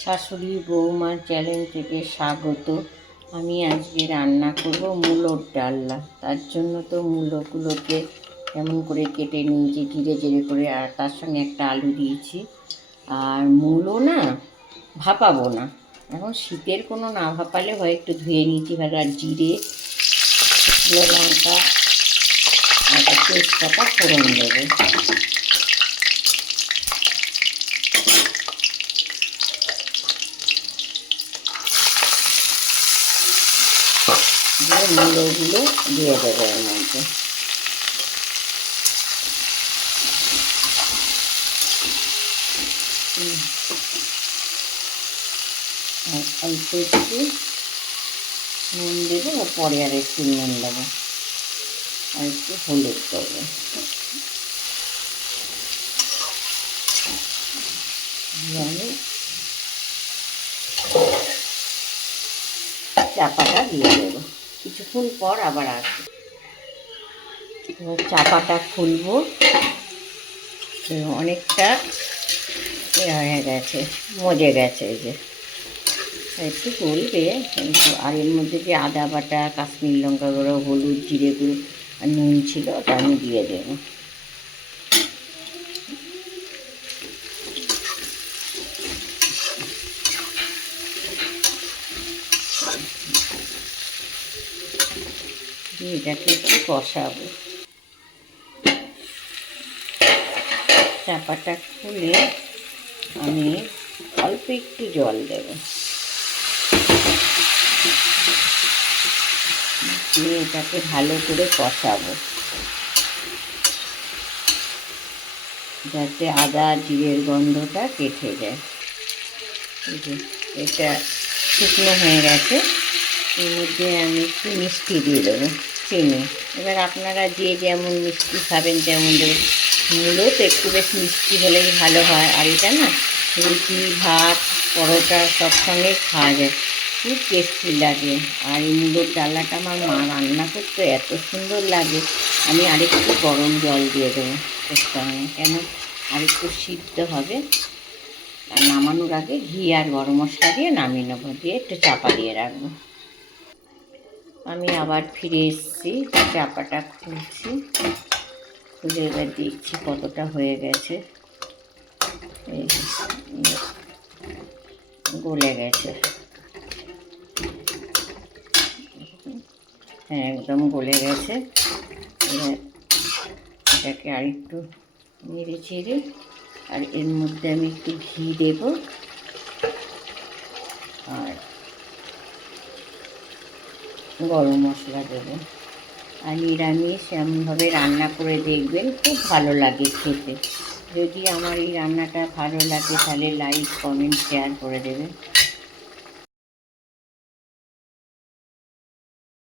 শাশুড়ি বৌমার চ্যানেল থেকে স্বাগত। আমি আজকে রান্না করব মূলোর ডালনা। তার জন্য তো মূলোগুলোকে কেমন করে কেটে নিয়েছি ধীরে ধীরে করে, আর তার সঙ্গে একটা আলু দিয়েছি। আর মূলো না ভাপাবো না, এখন শীতের কোনো না ভাপালে হয়, একটু ধুয়ে নিয়েছি ভালো। আর জিরে, শুকনো লঙ্কা আর তেজপাতা ফোড়ন দেবো। দিয়ে মূলোগুলো দিয়ে দেবো এর মধ্যে। আর অল্প একটু নুন দেবো, পরে আর একটু নুন দেবো, আর একটু হলুদ দেবো। আমি চাপাটা দিয়ে দেবো, কিছুক্ষণ পর আবার আসবো। এবার চাপাটা খুলবো, অনেকটা হয়ে গেছে, মজে গেছে। এই যে একটু গলবে কিন্তু, আর এর মধ্যে যে আদা বাটা, কাশ্মীর লঙ্কা গুঁড়ো, হলুদ, জিরে গুঁড়ো আর নুন ছিল, ওটা আমি দিয়ে দেবো। এটাকে একটু কষাবো। চাপাটা খুলে আমি অল্প একটু জল দেব, দিয়ে এটাকে ভালো করে কষাবো, যাতে আদা জিরের গন্ধটা কেটে যায়। এটা শুকনো হয়ে গেছে, এর মধ্যে আমি একটু মিষ্টি দিয়ে দেবো, চিনি। এবার আপনারা যে যেমন মিষ্টি খাবেন তেমন দেবেন। মূলো তো একটু বেশ মিষ্টি হলেই ভালো হয়, আর এটা না রুটি, ভাত, পরোটা সব সঙ্গেই খাওয়া যায়, খুব টেস্টি লাগে। আর এই মূলোর ডালনাটা আমার মা রান্না করতে এত সুন্দর লাগে। আমি আরেকটু গরম জল দিয়ে দেবো এর সঙ্গে, কেন আরেকটু সিদ্ধ হবে। আর নামানোর আগে ঘি আর গরম মশলা দিয়ে নামিয়ে নেবো, দিয়ে একটু চাপা দিয়ে রাখবো। আমি আবার ফিরে এসেছি, চাপাটা খুলছি, খুলে এবার দেখছি কতটা হয়ে গেছে। এই গলে গেছে, হ্যাঁ একদম গলে গেছে। এবার এটাকে আরেকটু নেড়ে চেড়ে, আর এর মধ্যে আমি একটু ঘি দেব, আর গরম মশলা দেবো। আর নিরামিষ এমনভাবে রান্না করে দেখবেন, খুব ভালো লাগে খেতে। যদি আমার এই রান্নাটা ভালো লাগে তাহলে লাইক, কমেন্ট, শেয়ার করে দেবেন।